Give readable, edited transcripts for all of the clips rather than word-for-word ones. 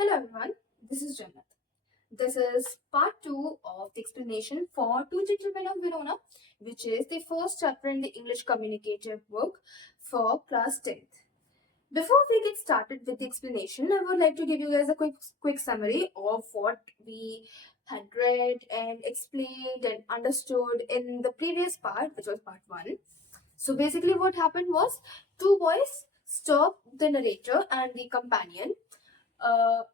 Hello everyone, this is Jannat. This is part 2 of the explanation for Two Gentlemen of Verona, which is the first chapter in the English communicative book for class 10th. Before we get started with the explanation, I would like to give you guys a quick summary of what we had read and explained and understood in the previous part, which was part 1. So basically what happened was two boys stopped the narrator and the companion uh,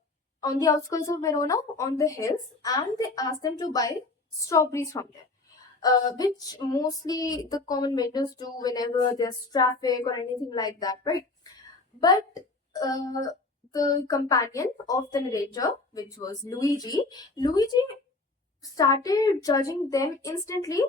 on the outskirts of Verona on the hills, and they asked them to buy strawberries from there. Which mostly the common vendors do whenever there's traffic or anything like that, right? But uh, the companion of the narrator, which was Luigi started judging them instantly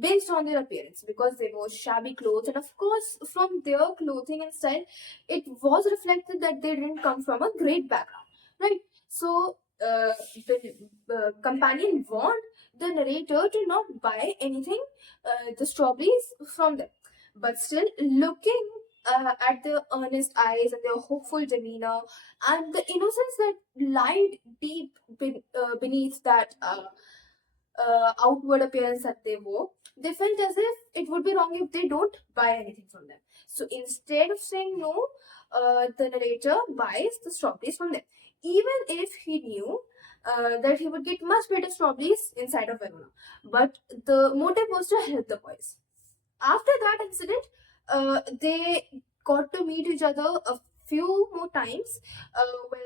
based on their appearance because they wore shabby clothes, and of course, from their clothing and style, it was reflected that they didn't come from a great background, right? So, the companion warned the narrator to not buy anything, the strawberries from them. But still, looking at their earnest eyes and their hopeful demeanor and the innocence that lied deep beneath that outward appearance that they wore, they felt as if it would be wrong if they don't buy anything from them. So instead of saying no, the narrator buys the strawberries from them, even if he knew that he would get much better strawberries inside of Verona. But the motive was to help the boys. After that incident, they got to meet each other a few more times. Well,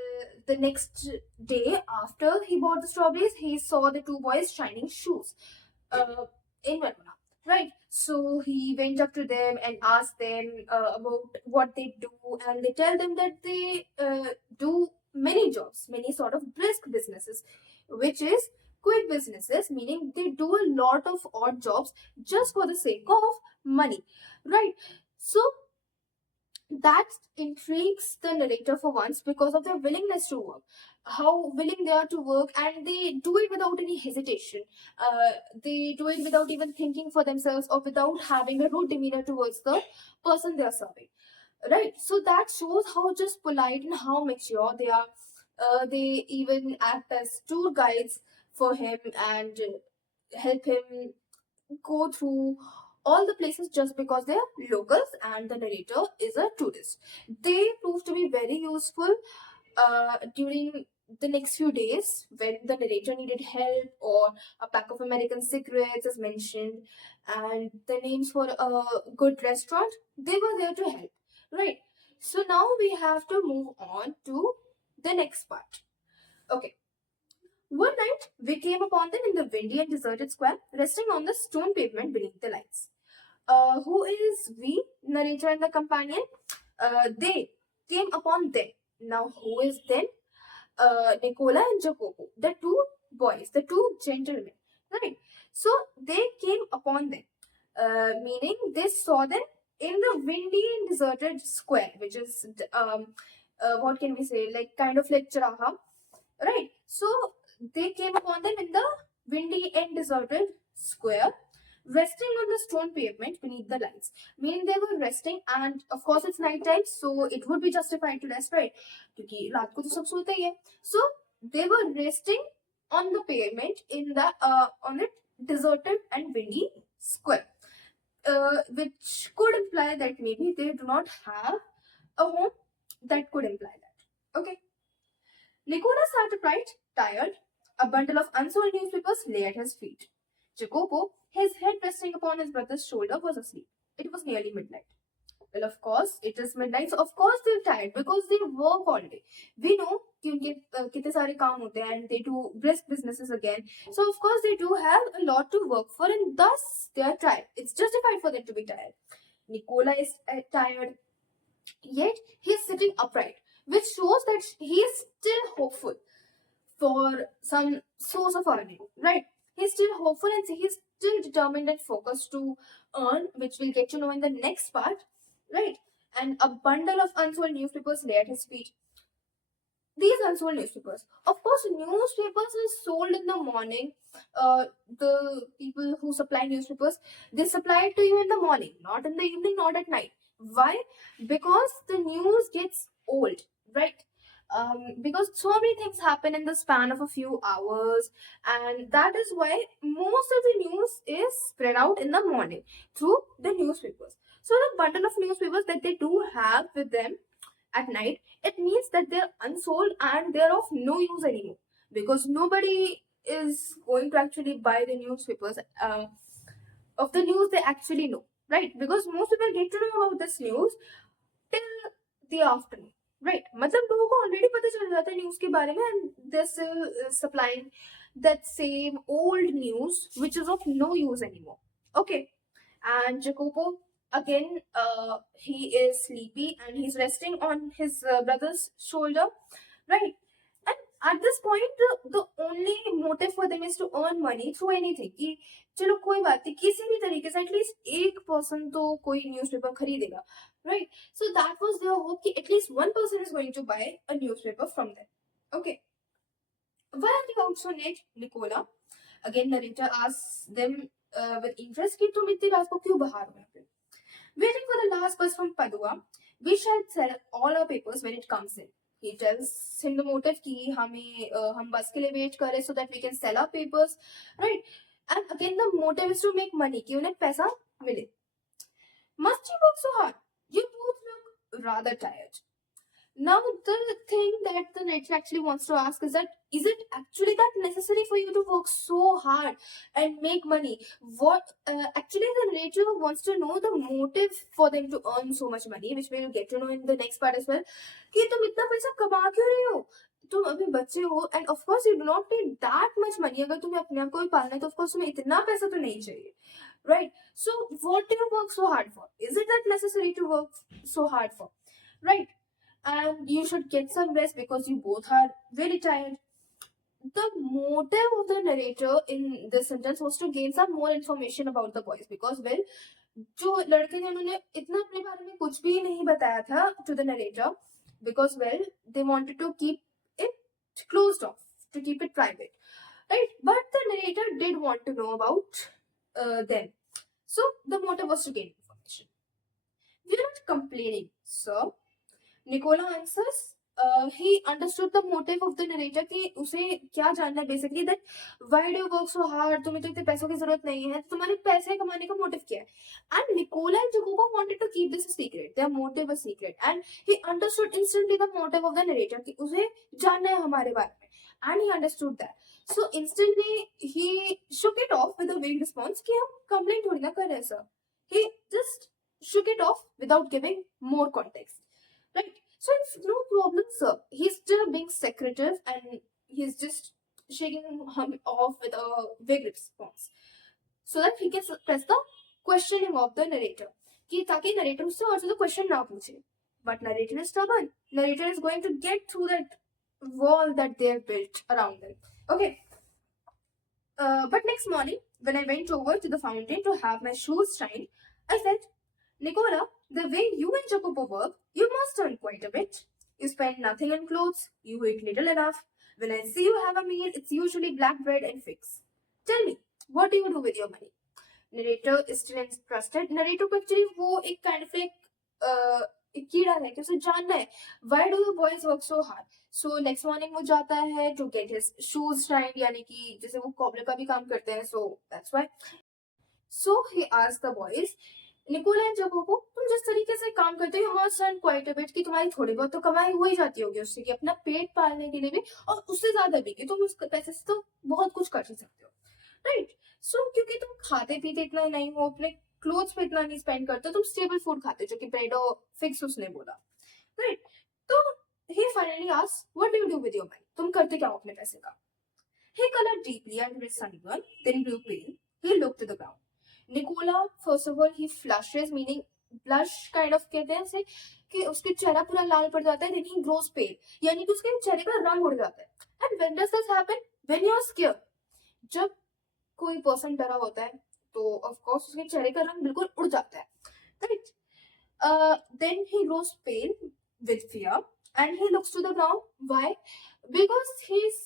the next day after he bought the strawberries, he saw the two boys shining shoes in Verona. Right, so he went up to them and asked them about what they do, and they tell them that they do many jobs, many sort of brisk businesses, which is quick businesses, meaning they do a lot of odd jobs just for the sake of money, right? So that intrigues the narrator for once because of their willingness to work, how willing they are to work, and they do it without any hesitation. They do it without even thinking for themselves or without having a rude demeanor towards the person they are serving, right? So that shows how just polite and how mature they are. They even act as tour guides for him and help him go through all the places just because they're locals and the narrator is a tourist. They prove to be very useful during the next few days when the narrator needed help or a pack of American cigarettes is mentioned and the names for a good restaurant. They were there to help, right? So now we have to move on to the next part. Okay. One night, we came upon them in the windy and deserted square, resting on the stone pavement beneath the lights. Who is we, narrator and the companion? They came upon them. Now, who is them? Nicola and Jacopo, the two boys, the two gentlemen, right? So they came upon them, meaning they saw them in the windy and deserted square, which is what can we say, like kind of like Charaha, right? So they came upon them in the windy and deserted square, resting on the stone pavement beneath the lights. Meaning they were resting, and of course it's night time, so it would be justified to rest, right? क्योंकि रात को तो सब सोते ही है. So they were resting on the pavement in the on a deserted and windy square, which could imply that maybe they do not have a home. That could imply that. Okay. Nicola sat upright, tired. A bundle of unsold newspapers lay at his feet. Jacopo, his head resting upon his brother's shoulder, was asleep. It was nearly midnight. Well, of course, it is midnight, so of course they're tired because they work all day. We know कि उनके कितने सारे काम होते हैं and they do brisk businesses again. So of course they do have a lot to work for and thus they are tired. It's justified for them to be tired. Nicola is tired, yet he is sitting upright, which shows that he is still hopeful for some source of earning, right? He's still hopeful and he's still determined and focused to earn, which we'll get to know in the next part, right? And a bundle of unsold newspapers lay at his feet. These unsold newspapers, of course, newspapers are sold in the morning. The people who supply newspapers, they supply it to you in the morning, not in the evening, not at night. Why? Because the news gets old, right? because so many things happen in the span of a few hours, and that is why most of the news is spread out in the morning through the newspapers. So the bundle of newspapers that they do have with them at night, it means that they're unsold and they're of no use anymore, because nobody is going to actually buy the newspapers of the news they actually know, right? Because most people get to know about this news till the afternoon, right? मतलब लोगों को already पता चल जाता है news के बारे में, and they're still supplying that same old news which is of no use anymore. Okay, and Jacopo again, he is sleepy and he's resting on his brother's shoulder, right? And at this point, the only motive for them is to earn money through anything. कि चलो कोई बात नहीं, किसी भी तरीके से at least एक पर्सन तो कोई न्यूज़पेपर खरीदेगा, right? So that was their hope कि at least one person is going to buy a newspaper from them. Okay. While they also need Nicola, again narrator asks them with interest कि तुम इतनी रात को क्यों बाहर हो यहाँ पे? Waiting for the last bus from Padua, we shall sell all our papers when it comes in. He tells him the motive कि हम बस के लिए वेट कर रहे so that we can sell our papers, right? And again the motive is to make money कि उन्हें पैसा मिले. Must you work so hard? You both look rather tired. Now the thing that the narrator actually wants to ask is that, is it actually that necessary for you to work so hard and make money? What actually the narrator wants to know the motive for them to earn so much money, which we will get to know in the next part as well. कि तुम इतना पैसा कमा क्यों रहे हो? तुम अभी बच्चे हो, and of course you do not need that much money. अगर तुम्हें अपने आप को भी पालना है तो of course तुम्हें इतना पैसा तो नहीं चाहिए, right? So what do you work so hard for? Is it that necessary to work so hard for, right? And you should get some rest because you both are very tired. The motive of the narrator in this sentence was to gain some more information about the boys, because well, जो लड़के थे उन्होंने इतना अपने बारे में कुछ भी नहीं बताया था to the narrator, because well, they wanted to keep it closed off, to keep it private, right? But the narrator did want to know about them, so the motive was to gain information. We are not complaining, sir. Nicola answers, he understood the motive of the narrator कि उसे क्या जानना है basically, that why do you work so hard, तुम्हें तो इतने पैसों की जरूरत नहीं है, तुम्हारे पैसे कमाने का मोटिव क्या है? And Nicola and Jacopo wanted to keep this a secret, their motive a secret, and he understood instantly the motive of the narrator कि उसे जानना है हमारे बारे में, and he understood that. So instantly he shook it off with a vague response कि हम complaint थोड़ी ना कर रहे हैं sir. He just shook it off without giving more context. Right? So it's no problem, sir. He's still being secretive and he's just shaking him off with a vague response so that he can press the questioning of the narrator. कि ताकि narrator उससे और ज़्यादा question ना पूछे. But narrator is stubborn. Narrator is going to get through that wall that they have built around them. Okay. But next morning, when I went over to the fountain to have my shoes shined, I said, Nicola, the way you and Jacopo work, you must earn quite a bit. You spend nothing on clothes, you eat little enough. When I see you have a meal, it's usually black bread and figs. Tell me, what do you do with your money? Narrator is still interested. Narrator को actually वो एक kind of एक कीड़ा है कि उसे जानना है, why do you boys work so hard? So next morning वो जाता है to get his shoes shined, यानी कि जैसे वो cobbler का भी काम करते हैं, so that's why. So he asked the boys, Nicola and Jacopo, तुम जिस तरीके से काम करते हो must earn quite a bit, कि तुम्हारी थोड़ी बहुत तो कमाई हो ही जाती होगी उससे, कि अपना पेट पालने के लिए भी, और उससे ज्यादा भी, कि तुम उस पैसे से तो बहुत कुछ कर ही सकते हो, राइट? सो क्योंकि तुम खाते पीते इतना नहीं हो, अपने क्लोथ्स पे इतना नहीं स्पेंड करते, तुम स्टेबल फूड खाते हो, जो कि ब्रेड और फिक्स उसने बोला, राइट? तो he finally asked, what do you do with your money? तुम करते क्या हो अपने पैसे का? He colored deeply under his sunburn, then grew pale. He looked to the ground. Nicola, first of all, he flushes, meaning blush kind of कहते हैं ऐसे कि उसके चेहरा पूरा लाल पड़ जाता है, then he grows pale, यानी कि उसके चेहरे का रंग उड़ जाता है. And when does this happen? When you are scared. जब कोई person डरा होता है तो of course उसके चेहरे का रंग बिल्कुल उड़ जाता है, right? Then he grows pale with fear and he looks to the ground. Why? Because he's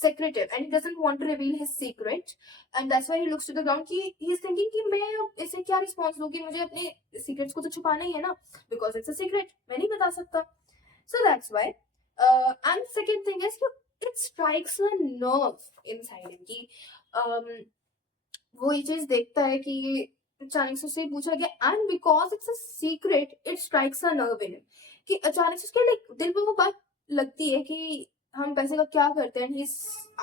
secretive and he doesn't want to reveal his secret, and that's why he looks to the ground. कि he's thinking कि मैं इसे क्या response दूँ, कि मुझे अपने secrets को तो छुपाना ही है ना, because it's a secret, मैं नहीं बता सकता. So that's why And second thing is it strikes a nerve inside him कि वो ये चीज देखता है कि अचानक से उससे पूछा गया and because it's a secret it strikes a nerve in him कि अचानक से उसके लाइक दिल पे वो बात लगती है कि हम पैसे का क्या करते हैं and he is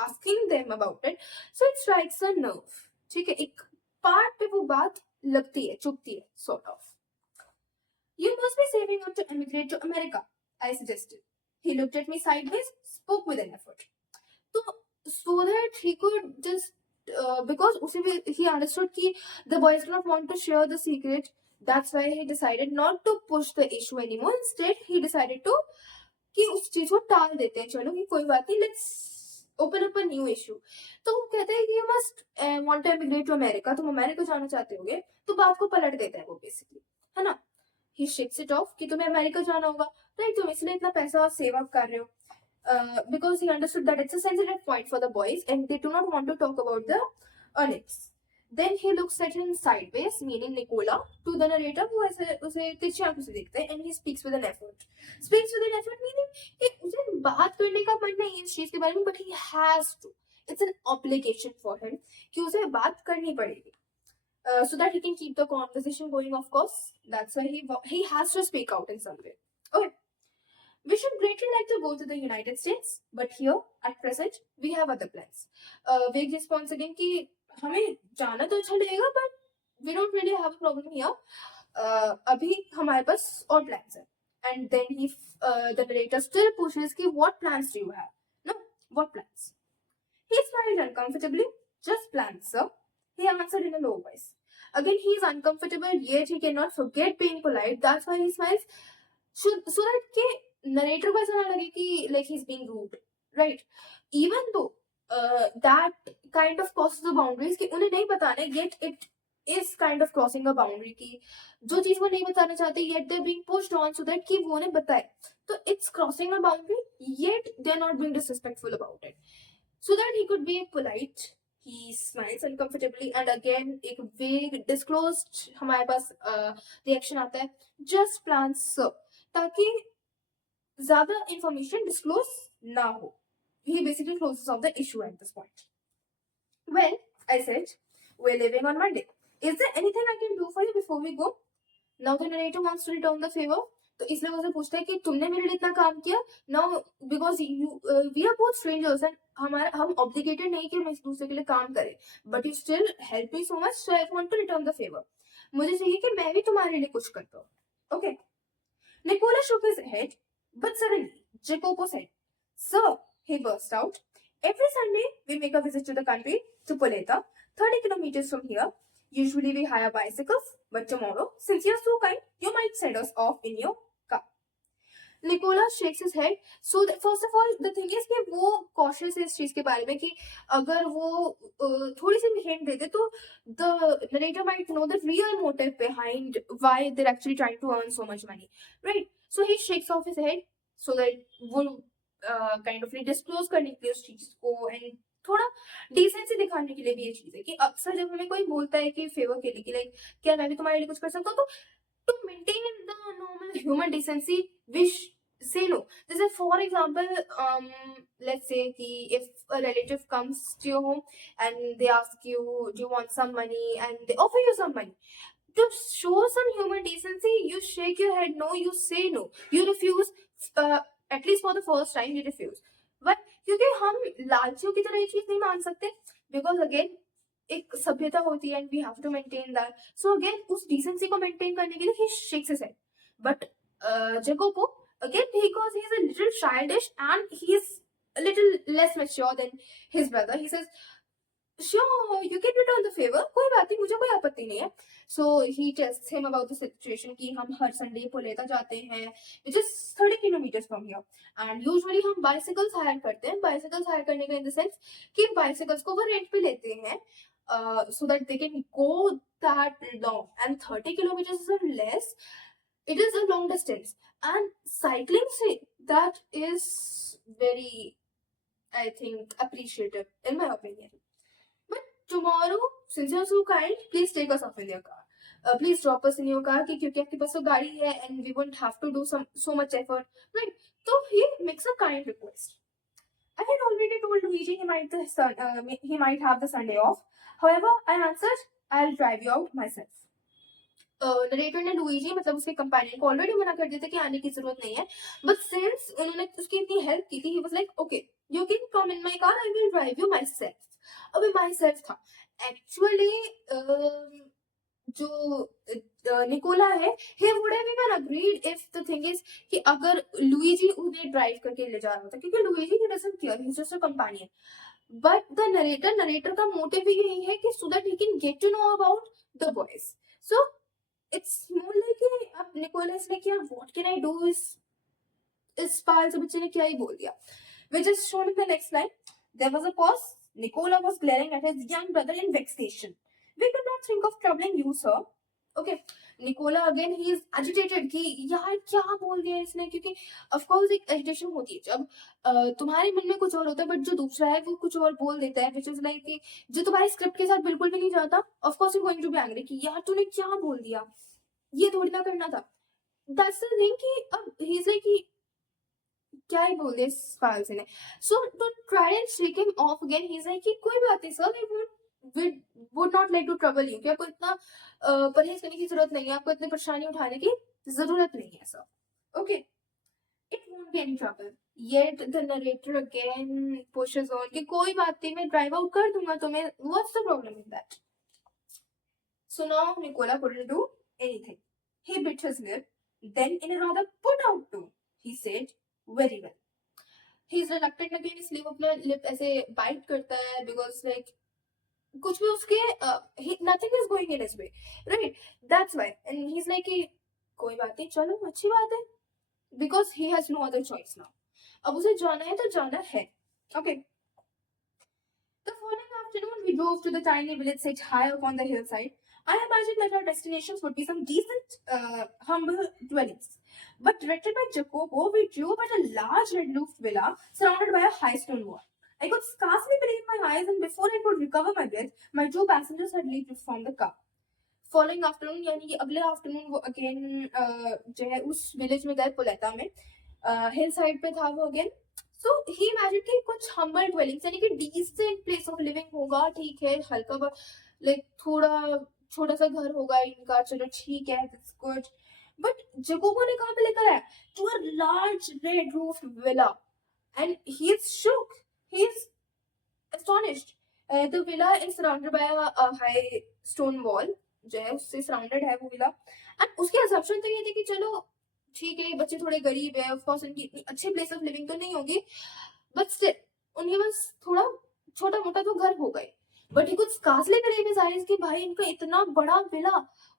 asking them about it so it strikes a nerve ठीक है एक पार्ट पे वो बात लगती है चुभती है sort of You must be saving up to emigrate to America, I suggested. He looked at me sideways, spoke with an effort. So that he could just, because he understood that the boys do not want to share the secret. That's why he decided not to push the issue anymore. Instead, he decided to कि उस चीज को टाल देते हैं चलो कि कोई बात नहीं let's open up a new issue तो वो कहते हैं कि you must want to emigrate to America तुम अमेरिका जाना चाहते होगे तो बात को पलट देता है वो बेसिकली है ना ही शेक्स इट ऑफ कि तुम्हें अमेरिका जाना होगा राइट तुम इसलिए इतना पैसा सेव अप कर रहे हो because he understood that it's a sensitive point for the boys and they do not want to talk about the earnings. Then he looks at him sideways, meaning Nicola, to the narrator who उसे तिरछी आंखों से देखता है and he speaks with an effort. Speaks with an effort meaning कि उसे बात करने का मन नहीं है इस चीज के बारे में but he has to. It's an obligation for him कि उसे बात करनी पड़ेगी. So that he can keep the conversation going, of course. That's why he has to speak out in some way. Okay. We should greatly like to go to the United States, but here, at present, we have other plans. Vague response again कि हमें जाना तो अच्छा लगेगा, but we don't really have a problem here. अभी हमारे पास और plans हैं. And then the narrator still pushes कि what plans do you have? No, what plans? He smiled uncomfortably. Just plans, sir. He answered in a low voice. Again, he is uncomfortable, yet he cannot forget being polite. That's why he smiles. So that के narrator को ऐसा ना लगे कि like he's being rude, right? Even though that kind of crosses the boundaries कि उन्हें नहीं बताना है, yet it is kind of crossing a boundary कि जो चीज वो नहीं बताना चाहते yet they're being pushed on so that कि वो उन्हें बताए तो it's crossing a boundary yet they're not being disrespectful about it so that he could be polite. He smiles uncomfortably and again एक vague disclosed हमारे पास reaction आता है just plans sir ताकि ज़्यादा information disclose ना हो. He basically closes off the issue at this point. Well, I said, we're leaving on Monday. Is there anything I can do for you before we go? Now the narrator wants to return the favor. तो इसलिए वो पूछता है कि तुमने मेरे लिए इतना काम किया now because we are both strangers and हम ऑब्लिगेटेड नहीं कि हम एक दूसरे के लिए काम करें but you still help me so much so I want to return the favour मुझे चाहिए कि मैं भी तुम्हारे लिए कुछ करता हूँ okay Nikola shook his head but suddenly Jacopo said, "Sir," he burst out, "every Sunday we make a visit to the country, to Poleta, 30 kilometers from here. Usually we hire bicycles, but tomorrow, since you're so kind, you might send us off in your car." Nicola shakes his head. So first of all, the thing is कि वो cautious है इस चीज के बारे में कि अगर वो थोड़ी सी hint दे दे तो the narrator might know the real motive behind why they're actually trying to earn so much money, right? So he shakes off his head so that वो kind of disclose करने के लिए उस चीज को and थोड़ा decency दिखाने के लिए भी ये चीज है कि अक्सर जब हमें कोई बोलता है कि फेवर के लिए कि लाइक क्या मैं भी तुम्हारे लिए कुछ कर सकता हूँ तो to maintain the normal human decency we say no. This is for example let's say कि if a relative comes to your home and they ask you do you want some money and they offer you some money to show some human decency you shake your head no you say no you refuse at least for the first time you refuse but क्योंकि हम लालचियों की तरह ये चीज नहीं मान सकते because again एक सभ्यता होती है and we have to maintain that so again उस डिसेंसी को मेंटेन करने के लिए he shakes his head but Jacopo again because he is a little childish and he is a little less mature than his brother he says sure you can return the favor कोई बात नहीं मुझे कोई आपत्ति नहीं है so he tells him about the situation कि हम हर संडे पोलेता जाते हैं which is 30 kilometers from here and usually हम bicycles hire करते हैं bicycles hire करने का in the sense कि bicycles को वो rent पे लेते हैं so that they can go that long and 30 kilometers is less it is a long distance and cycling say that is very I think appreciative in my opinion but tomorrow since you're so kind please take us off in your car please drop us in your car, कि क्योंकि आपके पास तो गाड़ी है and we won't have to do so much effort, right? तो he makes a kind request. I had already told Luigi he might have the Sunday off. However, I answered, I'll drive you out myself. Narrator ने Luigi मतलब उसके companion को already मना कर दिया था कि आने की जरूरत नहीं है, बट सिंस उन्होंने उसकी इतनी हेल्प की थी, he was like okay you can come in my car, I will drive you my self. अभी माई सेल्फ था एक्चुअली जो निकोला है, he would have even agreed if the thing is कि अगर लुइजी उन्हें drive करके ले जा रहा था, क्योंकि Luigi he doesn't care, he's just a companion. But the narrator का मोटिव भी यही है कि so that he can get to know about the boys. So it's more like कि अब निकोलस ने किया, what can I do, इस पाल से बच्चे ने क्या ही बोल दिया. Which is shown in the next line. There was a pause. Nicola was glaring at his young brother in vexation. We could not think of troubling you, sir. Okay. Nikola again he is agitated कि यार क्या बोल दिया इसने, क्योंकि of course एक agitation होती है जब तुम्हारे मन में कुछ और होता है बट जो दूसरा है वो कुछ और बोल देता है, व्हिच इज लाइक कि जो तुम्हारी स्क्रिप्ट के साथ बिल्कुल भी नहीं जाता. Of course you going to be angry कि यार तूने क्या बोल दिया, ये थोड़ी ना करना था. दैट्स द थिंग कि अब ही इज लाइक कि क्या ही बोल दिया इस फालसे ने. So to try and shake him off again, he is like कि कोई बात नहीं sir, we would not like to trouble you, कि आपको इतना परहेज करने की जरूरत नहीं है, आपको इतनी परेशानी उठाने की जरूरत नहीं है sir. Okay, it won't be any trouble. Yet the narrator again pushes on कि कोई बात नहीं, मैं ड्राइव आउट कर दूंगा तुम्हें, what's the problem in that. So now Nikola couldn't do anything. He bit his lip, then in a rather put out tone, he said, very well. He is reluctant again, इसलिए वो अपना lip ऐसे bite करता है, because like कुछ भी उसके nothing is going in his way, right? That's why and he is like कि कोई बात नहीं, चलो अच्छी बात है, because he has no other choice now. अब उसे जाना है तो जाना है. Okay. The following afternoon, we drove to the tiny village set high up on the hillside. I imagined that our destinations would be some decent, humble dwellings. But directed by Jacopo, we drew up at a large red-roofed villa surrounded by a high stone wall. I could scarcely believe my eyes, and before I could recover my breath, my two passengers had leaped from the car. Following afternoon यानी कि अगले afternoon वो again जो है उस village में गए, पुलेता में हिल साइड पे था वो अगेन. सो ही इमेजिन कि कुछ हम्बल ड्वेलिंग्स यानी कि डिसेंट प्लेस ऑफ लिविंग होगा, ठीक है, हल्का लाइक थोड़ा छोटा सा घर होगा इनका, चलो ठीक है, दैट्स गुड. बट जकोबो ने कहाँ पे लेकर आया? To a large red roof villa, and he is shock, he is astonished. The villa is surrounded by a high stone wall, जो है उससे सराउंडेड है वो विला. एंड उसकी असम्पशन तो ये थी कि चलो ठीक है, बच्चे थोड़े गरीब है, ऑफ कोर्स इनकी इतनी अच्छी प्लेस ऑफ लिविंग तो नहीं होगी, बट स्टिल उनके पास थोड़ा छोटा मोटा तो घर हो गए. बट ही कुछ scarcely believe his eyes कि भाई इनका इतना बड़ा विला.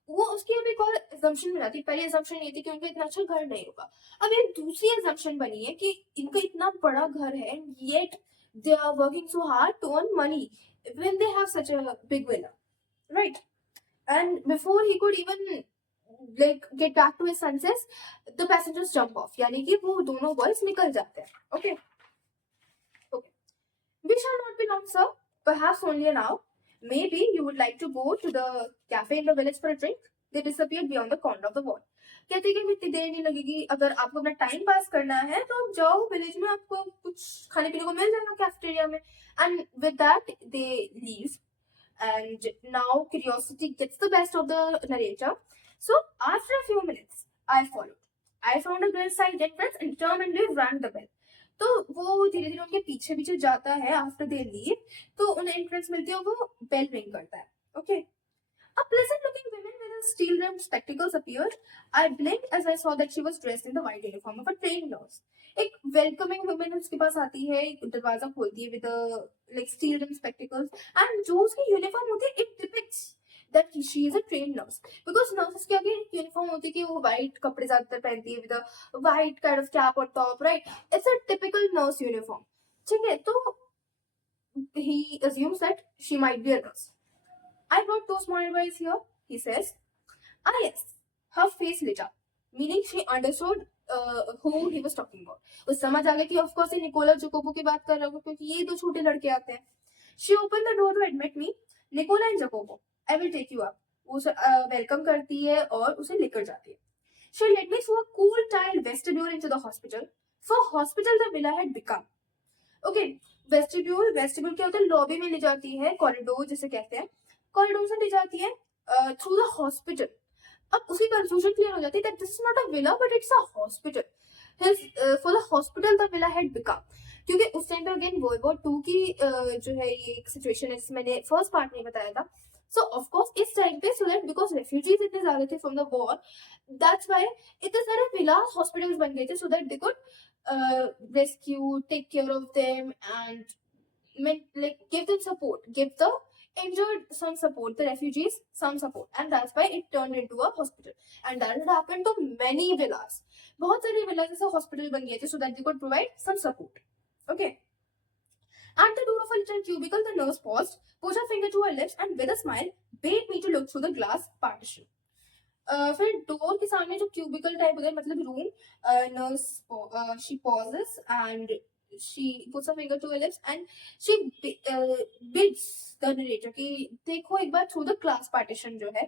वो उसकी अभी एक और assumption मिला थी. पहली assumption ये थी कि उनका इतना अच्छा घर नहीं होगा. अब ये दूसरी assumption बनी है कि इनका इतना बड़ा घर है, yet they are working so hard to earn money when they have such a big villa, right? And before he could even like get back to his senses, the passengers jump off, यानी कि वो दोनों boys निकल जाते हैं. Okay, okay. We shall not be long, sir. Perhaps only an hour. Maybe you would like to go to the cafe in the village for a drink. They disappeared beyond the corner of the wall. कहते कि इतनी देर नहीं लगेगी, अगर आपको अपना time pass करना है तो आप जाओ विलेज में, आपको कुछ खाने पीने को मिल जाएगा कैफेटेरिया में. And with that they leave. And now curiosity gets the best of the narrator. So after a few minutes, I followed. I found a grill side entrance and determinedly rang the bell. तो वो धीरे धीरे उनके पीछे पीछे जाता है. After they leave तो उन्हें एंट्रेंस मिलती है, वो बेल रिंग करता है. Okay. A pleasant looking woman with a steel rimmed spectacles appeared. I blinked as I saw that she was dressed in the white uniform of a trained nurse. एक welcoming women उसके पास आती है, दरवाजा खोलती है with like steel rim spectacles, and जो उसकी यूनिफॉर्म होती है it depicts that she is a trained nurse. Because nurses की आगे यूनिफॉर्म होती है कि वो व्हाइट कपड़े ज्यादातर पहनती है with a white kind of cap और top, right? It's a typical nurse uniform, ठीक है. तो he assumes that she might be a nurse. I brought two small boys here, he says. Ah yes, her face lit up, meaning she understood who he was talking about. उस समझ आ गया कि of course ये Nicola जोकोबो की बात कर रहा होगा, क्योंकि ये दो छोटे लड़के आते हैं. She opened the door to admit me. Nicola and Jacopo, I will take you up. उसे वेलकम करती है और उसे लेकर जाती है. She led me through a cool tiled vestibule into the hospital. For hospital the villa had become. Okay, vestibule क्या होता है? लॉबी में ले जाती है, कॉरिडोर जिसे कहते हैं, कॉरिडोर से ले जाती है थ्रू द हॉस्पिटल. अब उसकी कंफ्यूजन क्लियर हो जाती है that this is not a villa but it's a hospital. For the hospital the villa had become. क्योंकि उस टाइम पे अगेन वर्ल्ड वॉर 2 की जो है ये एक सिचुएशन है, मैंने फर्स्ट पार्ट में बताया था. सो ऑफ कोर्स इस टाइम पे, सो दैट बिकॉज रेफ्यूजीज इतने ज्यादा थे from the war, that's why इतने सारे विला हॉस्पिटल्स बन गए थे so that they could rescue, take care of them, and give them support, give the injured some support, the refugees some support, and that's why it turned into a hospital. And that had happened to many villas. बहुत सारे villas ऐसे hospital बन गए थे so that they could provide some support. Okay. At the door of a little cubicle, the nurse paused, put her finger to her lips, and with a smile, bade me to look through the glass partition. फिर door के सामने जो cubicle type होता है, मतलब room, nurse she poses and she puts her finger to her lips and she bids the narrator कि देखो एक बार थ्रू द ग्लास पार्टीशन. जो है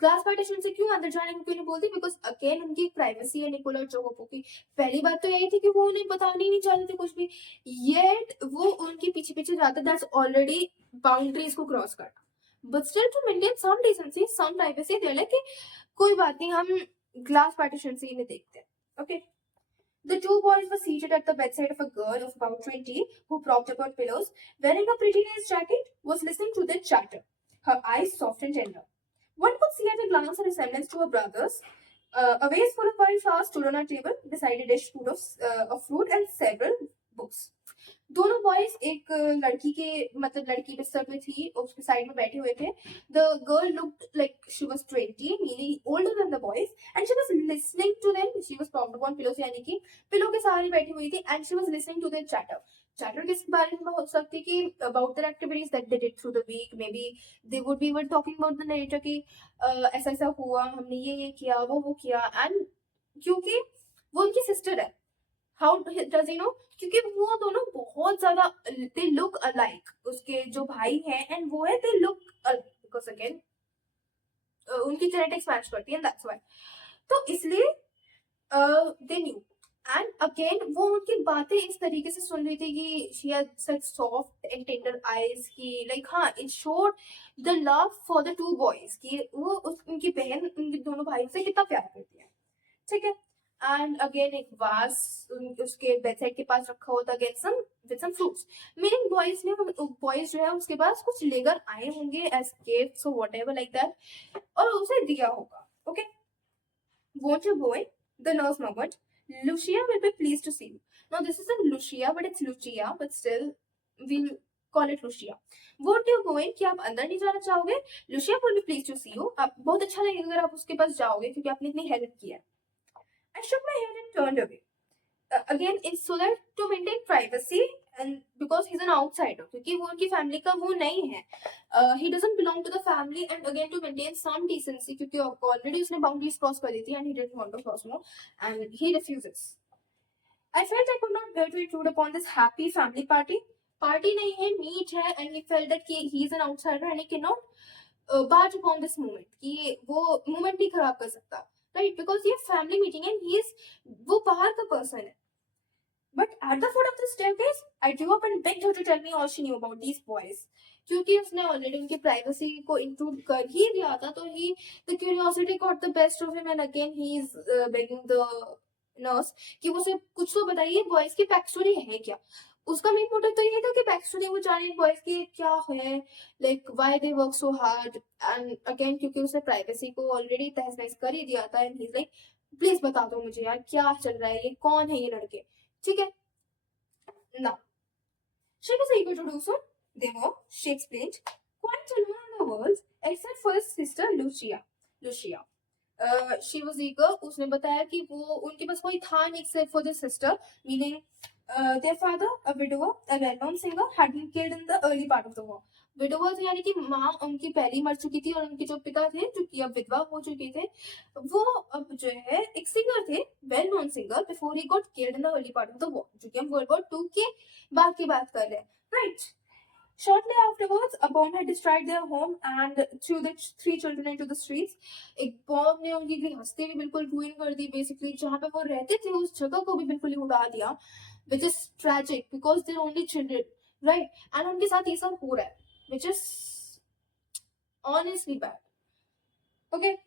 ग्लास पार्टीशन से क्यों अंदर जाने को क्यों नहीं बोलती? बिकॉज अगेन उनकी प्राइवेसी है निकोला जोकोपो की. पहली बात तो यही थी कि वो उन्हें बताने ही नहीं चाहते थे कुछ भी, येट वो उनके पीछे पीछे जाते. दैट्स ऑलरेडी बाउंड्रीज को क्रॉस करना. But still to maintain some decency, some privacy, they like कि कोई बात नहीं, हम ग्लास पार्टीशन से इन्हें देखते हैं. Okay. The two boys were seated at the bedside of a girl of about 20 who, propped up on pillows, wearing a pretty lace jacket, was listening to their chatter, her eyes soft and tender. One could see at a glance a resemblance to her brothers. A vase full of white flowers stood on a table beside a dish full of fruit and several books. दोनों boys एक लड़की के, मतलब लड़की बिस्तर पे थी, उसके साइड में बैठे हुए थे. The girl looked like she was 20, meaning older than the boys, and she was listening to them. She was propped upon pillows, यानी कि पिलो के सहारे बैठी हुई थी, एंड शी वाज लिसनिंग टू देयर चैटर. चैटर किस बारे में हो सकती है? कि about their activities that they did through the week. Maybe they would be were talking about the narrator कि ऐसा ऐसा हुआ, हमने ये किया, वो किया. एंड क्योंकि वो उनकी सिस्टर है, हाउ डज यू नो? क्योंकि वो दोनों बहुत ज्यादा, दे लुक अलाइक. उसके जो भाई हैं एंड वो है, दे लुक बिकॉज अगेन उनकी जेनेटिक्स मैच करती है, दैट्स व्हाई. तो इसलिए दे न्यू. एंड अगेन वो उनकी बातें इस तरीके से सुन रही थी कि she had such soft and tender eyes की, लाइक हाँ, it showed the love for the two boys कि वो उनकी बहन उनके दोनों भाइयों से कितना प्यार करती है. ठीक है. एंड अगेन एक वास उसके बेडसाइड के पास रखा होता, get some with some fruits. Meaning boys जो है उसके पास कुछ लेकर आए होंगे एज गिफ्ट्स और व्हाटएवर लाइक दैट, और उसे दिया होगा. Okay. Won't you go in? The nurse murmured. Lucia will be pleased to see you. Now this isn't Lucia but it's Lucia, but still we'll call it Lucia. Won't you go in? कि आप अंदर नहीं जाना चाहोगे? Lucia will be pleased to see you. आप बहुत अच्छा लगेगा अगर आप उसके पास जाओगे क्योंकि आपने इतनी हेल्प की है. I shook my head and turned away. Again, it's so that to maintain privacy and because he's an outsider, क्योंकि वो उनकी फैमिली का वो नहीं है. He doesn't belong to the family, and again to maintain some decency, क्योंकि already उसने boundaries cross कर दी थी and he didn't want to cross more, and he refuses. I felt I could not bear to intrude upon this happy family party. Party नहीं है, meet है, and he felt that he is an outsider and he cannot barge upon this moment, कि वो moment नहीं खराब कर सकता. Right, because ये family meeting है, he is, वो बाहर का person है. But at the foot of the staircase, I drew up and begged her to tell me all she knew about these boys. क्योंकि उसने ऑलरेडी उनकी प्राइवेसी को इंक्लूड कर ही दिया था, तो ही the curiosity got the best of him, and again he is begging the nurse कि वो सिर्फ कुछ तो बताइए, बॉयज की बैक स्टोरी है क्या. उसका मेन मोटिव तो ये था कि बैक स्टोरी वो जाने बॉयज की क्या है, like why they work so hard. And again क्योंकि उसने प्राइवेसी को ऑलरेडी तहस नहस कर ही दिया था, and he is like please बता दो मुझे यार क्या चल रहा है, ये कौन है ये लड़के. ठीक है. Now, she was eager to do so. They were, she explained, quite alone in the world except for his sister Lucia. She was eager. उसने बताया कि वो उनके पास कोई था नहीं except for the sister, meaning their father, a widower, a well-known singer, had been killed in the early part of the war. Widower थे यानी कि माँ उनकी पहली मर चुकी थी और उनके जो पिता थे जो कि अब विधवा हो चुके थे, वो अब जो है एक सिंगर थे, well known singer, before he got killed in the early part of the war, जो कि हम वर्ल्ड वॉर 2 के बाद की बात कर रहे हैं. Right. Shortly afterwards, a bomb had destroyed their home and threw the three children into the streets. एक बॉम्ब ने उनकी गृहस्थी भी बिल्कुल ruin कर दी basically, जहाँ पे वो रहते थे उस जगह को भी बिल्कुल ही उड़ा दिया, which is tragic because they're only children, right? And उनके साथ ये सब हो रहा है, which is honestly bad. Okay.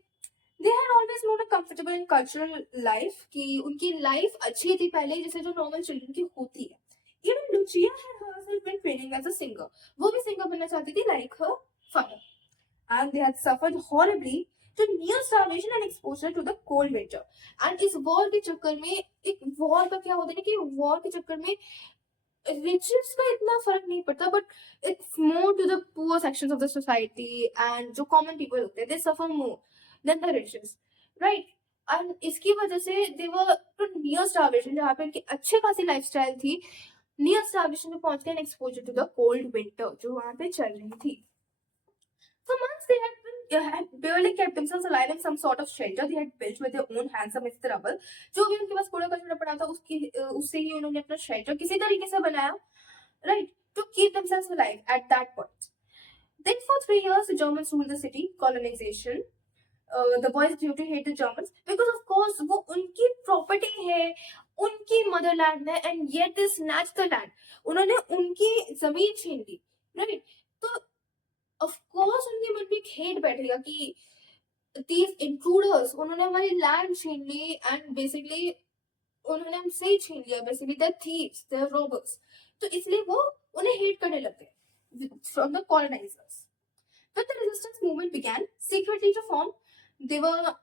They had always known a comfortable and cultural life, कि उनकी life अच्छी थी पहले जैसे जो normal children की होती है. Even Lucia had herself been training as a singer. वो भी singer बनना चाहती थी like her father. And they had suffered horribly to near starvation and exposure to the cold winter. And इस war के चक्कर में, एक war का क्या होता है कि war के चक्कर में riches का इतना फर्क नहीं पड़ता, but it's more to the poor sections of the society and जो common people होते हैं, they suffer more than the riches, right? And इसकी वजह से they were to near starvation, जहाँ पे उनकी अच्छी खासी lifestyle थी, near starvation में पहुंच गए and exposure to the cold winter जो वहाँ पे चल रही थी. For months they had barely kept themselves alive in some sort of shelter they had built with their own hands amidst the rubble. जो भी उनके पास कूड़ा कचरा पड़ा था उससे ही उन्होंने अपना shelter किसी तरीके से बनाया, right, to keep themselves alive at that point. Then for 3 years the Germans ruled the city. Colonization. The boys grew to hate the Germans because of course वो उनकी property है, उनकी motherland है, and yet they snatched the land. उन्होंने उनकी जमीन छीन ली, right? तो of course उनके मन में hate बैठेगा कि these intruders, उन्होंने हमारी land छीन ली and basically उन्होंने हमसे ही छीन लिया, basically they're thieves, they're robbers. तो इसलिए वो उन्हें hate करने लगते from the colonizers. When the resistance movement began secretly to form, they were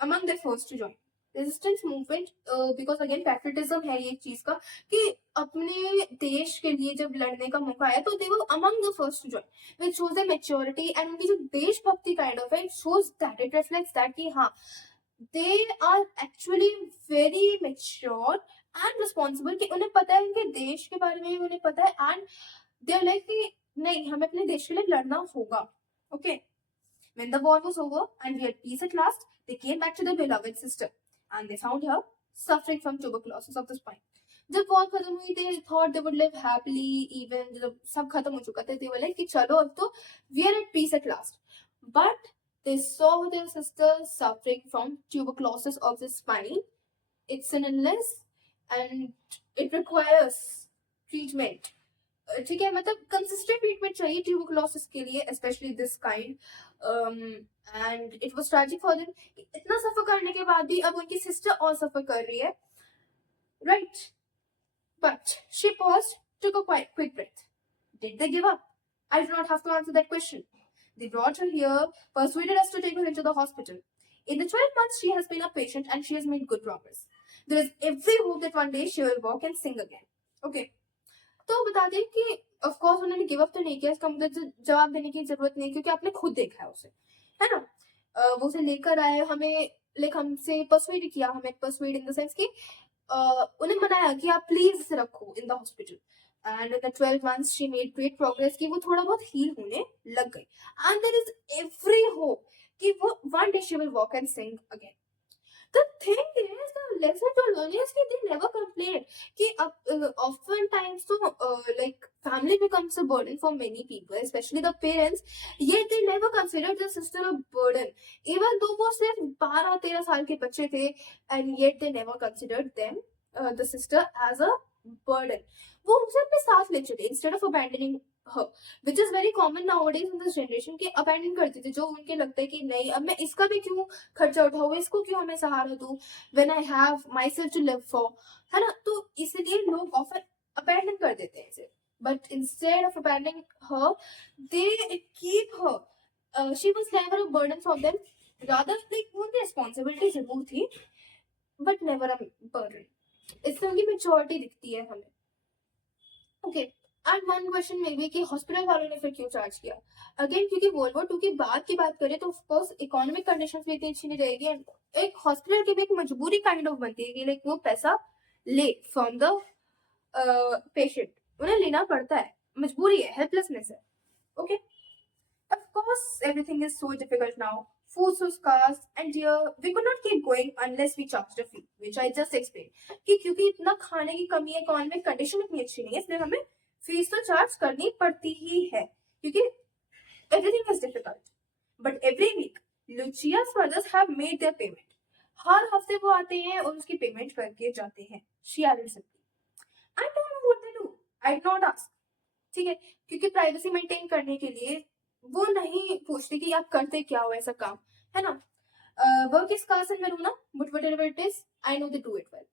among the first to join. Resistance movement because again patriotism है ये चीज का कि अपने देश के लिए जब लड़ने का मौका आया तो they were among the first to join, which shows their maturity and उनकी जो देशभक्ति kind of है, it shows that, it reflects that कि हाँ they are actually very mature and responsible, कि उन्हें पता है उनके देश के बारे में, उन्हें पता है and they are like कि नहीं हमें अपने देश के लिए लड़ना होगा. Okay. When the war was over and we had peace at last, they came back to their beloved sister and they found her suffering from tuberculosis of the spine. जब वॉर खत्म हुई they thought they would live happily, even जब सब खत्म हो चुका था they were like कि चलो अब तो we are at peace at last. But they saw their sister suffering from tuberculosis of the spine. It's an illness and it requires treatment. ठीक है, मतलब कंसिस्टेंट ट्रीटमेंट चाहिए ट्यूबरकुलोसिस के लिए, specially this kind, and it was tragic for them. इतना सफर करने के बाद भी अब उनकी सिस्टर और सफर कर रही है, right? But she paused, took a quick breath. Did they give up? I do not have to answer that question. They brought her here, persuaded us to take her into the hospital. In the 12 months she has been a patient and she has made good progress. There is every hope that one day she will walk and sing again. Okay. तो बता दें कि of course उन्होंने give up तो नहीं किया, इसका मतलब जवाब देने की जरूरत नहीं, क्योंकि आपने खुद देखा है उसे, है ना? वो उसे लेकर आए, हमें लाइक हमसे परसुएड किया, हमें परसुएड इन द सेंस कि उन्हें मनाया कि आप प्लीज इसे रखो in the hospital. And in the 12 months she made great progress, कि वो थोड़ा बहुत हील होने लग गई. And there is every hope कि वो one day she will walk and sing again. The thing is, the lesson to learn is that they never complained. कि oftentimes तो like family becomes a burden for many people, especially the parents. Yet they never considered the sister a burden, even though वो सिर्फ 12-13 साल के बच्चे थे, and yet they never considered them, the sister, as a burden. वो उसे अपने साथ ले चले instead of abandoning her, which is very common nowadays in this generation, कि abandon कर देते, जो उनके लगता है कि नहीं अब मैं इसका भी क्यों खर्चा उठाऊं, इसको क्यों हमें सहारा दूं, when I have myself to live for, है ना? तो इसलिए लोग often abandon कर देते हैं इसे. But instead of abandoning her, they keep her. She was never a burden for them. Rather, like उनकी responsibility जरूर थी, but never a burden. इससे उनकी maturity दिखती है हमें. Okay. And one question may be कि हॉस्पिटल वालों ने फिर क्यों चार्ज किया अगेन, क्योंकि वर्ल्ड वॉर 2 की बात की बात करें तो ऑफकोर्स इकोनॉमिक कंडीशंस भी इतनी अच्छी नहीं रहेगी, एंड एक हॉस्पिटल की भी एक मजबूरी काइंड ऑफ बनती है कि लाइक वो पैसा ले फ्रॉम द पेशेंट, उन्हें लेना पड़ता है, मजबूरी है, हेल्पलेसनेस है. Okay, of course everything is so difficult now, food so scarce, and dear, we could not keep going unless we charged a fee, which I just explained, कि क्योंकि इतना खाने की कमी है, इकोनॉमिक कंडीशन इतनी अच्छी नहीं है, इसलिए हमें फीस तो चार्ज करनी पड़ती ही है क्योंकि everything is difficult, but every week Lucia's brothers have made their payment. हर हफ्ते वो आते हैं और उसकी पेमेंट करके जाते हैं. She added simply. I don't know what they do. I did not ask. ठीक है, क्योंकि प्राइवेसी मेंटेन करने के लिए वो नहीं पूछते कि आप करते क्या हो ऐसा काम, है ना. Work is scarce in Verona, but whatever it is, I know they do it well.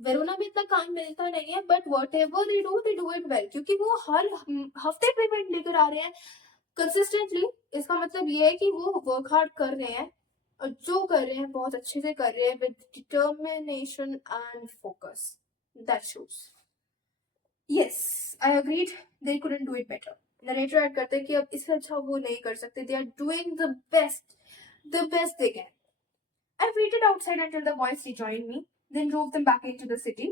Verona में इतना काम मिलता नहीं है, but whatever they do it well, क्योंकि वो हर हफ्ते पेमेंट लेकर आ रहे हैं कंसिस्टेंटली. इसका मतलब ये है कि वो वर्क हार्ड कर रहे हैं और जो कर रहे हैं बहुत अच्छे से कर रहे हैं with determination and focus. That shows. Yes, I agreed, they couldn't do it better. Narrator add करते हैं कि अब इससे अच्छा वो नहीं कर सकते. They are doing the best they can. I waited outside until the boys rejoined me, then drove them back into the city.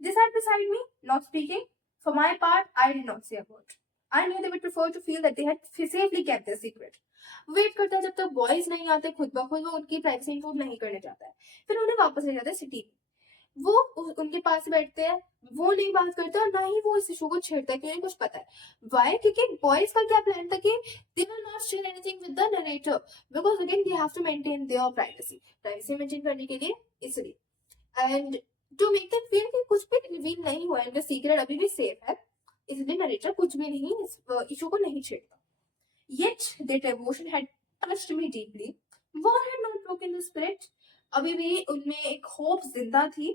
They sat beside me, not speaking. For my part, I did not say a word. I knew they would prefer to feel that they had safely kept their secret. Wait करता है जब तक boys नहीं आते खुद ब खुद, वो उनकी प्राइवेसी इंक्लूड नहीं करने जाता है. फिर उन्हें वापस ले जाता है सिटी. वो उनके पास बैठते हैं, वो नहीं बात करते और ना ही वो इस इशू को छेड़ता है क्योंकि कुछ पता है. वाई? क्योंकि बॉयज का क्या प्लान था कि they will not share anything with the narrator because again they have to maintain their privacy maintain करने के लिए, इसलिए. And to make them feel कि कुछ भी रिवील नहीं हुआ है, इनका सीक्रेट अभी भी सेफ है, इसलिए नरेटर कुछ भी नहीं इस इशू को नहीं छेड़ता. Yet their devotion had touched me deeply. War had not broken the spirit. अभी भी उनमें एक होप जिंदा थी.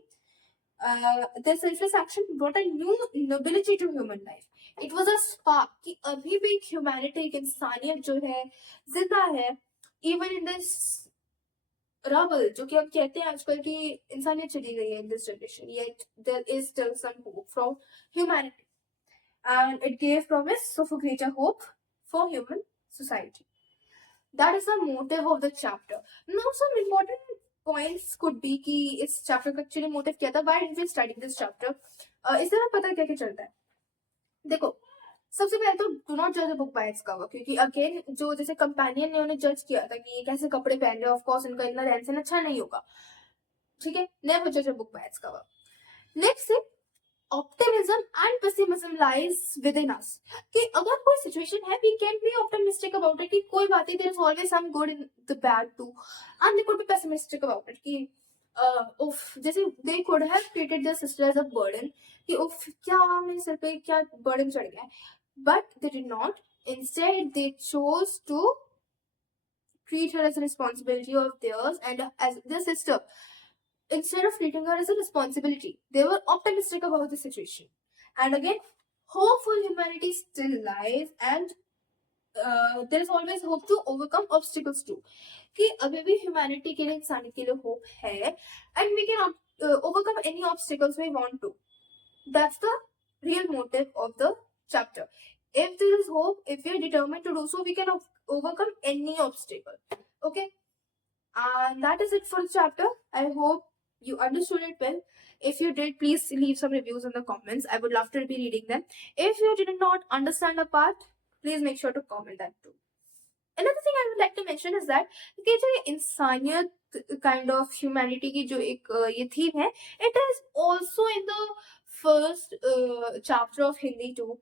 Their selfless action brought a new nobility to human life. It was a spark कि अभी भी एक humanity, एक इंसानियत जो है जिंदा है. Even in this rubble, जो कि हम कहते हैं आजकल की इंसानियत चली गई है in this generation, yet there is still some hope from humanity. And it gave promise of a greater hope for human society. That is the motive of the chapter. Now some important points could be कि इस chapter का actually motive क्या था, why did we study this chapter. इससे हमें पता क्या क्या चलता है. देखो, सबसे पहले तो डू नॉट जज a book by its cover, क्योंकि अगेन जो जैसे कंपेनियन ने उन्हें जज किया था कि ये कैसे कपड़े पहन रहे, ऑफ कोर्स इनका इतना रहन सहन अच्छा नहीं होगा. ठीक है, नेवर जज a book by its cover. Next है optimism and pessimism lies within us. कि अगर कोई situation है, we can be optimistic about it कि कोई बात नहीं, there is always some good in the bad too, and they could be pessimistic about it कि जैसे they could have treated their sister as a burden कि क्या मेरे सिर पे क्या burden चढ़ गया है, but they did not. Instead they chose to treat her as a responsibility of theirs and as their sister. Instead of treating her as a responsibility, they were optimistic about the situation. And again, hope for humanity still lies, and there is always hope to overcome obstacles too. कि अभी भी humanity के लिए, इंसानियत के लिए hope है, and we can overcome any obstacles we want to. That's the real motive of the chapter. If there is hope, if we are determined to do so, we can overcome any obstacle. Okay, and that is it for the chapter. I hope you understood it well. If you did, please leave some reviews in the comments. I would love to be reading them. If you did not understand a part, please make sure to comment that too. Another thing I would like to mention is that कि जो इंसानियत kind of humanity की जो एक ये theme है, it is also in the first chapter of Hindi too,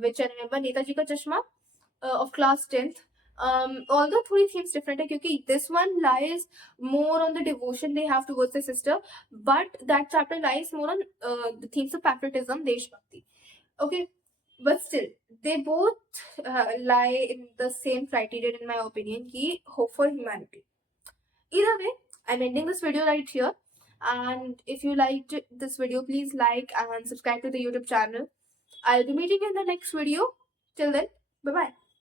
which I remember, Netaji का चश्मा of class 10th. Although थोड़ी themes different है क्योंकि this one lies more on the devotion they have towards their sister, but that chapter lies more on the themes of patriotism, Deshbhakti. Okay, but still they both lie in the same criterion in my opinion कि hope for humanity. Either way, I'm ending this video right here, and if you liked this video, please like and subscribe to the YouTube channel. I'll be meeting you in the next video. Till then, bye bye.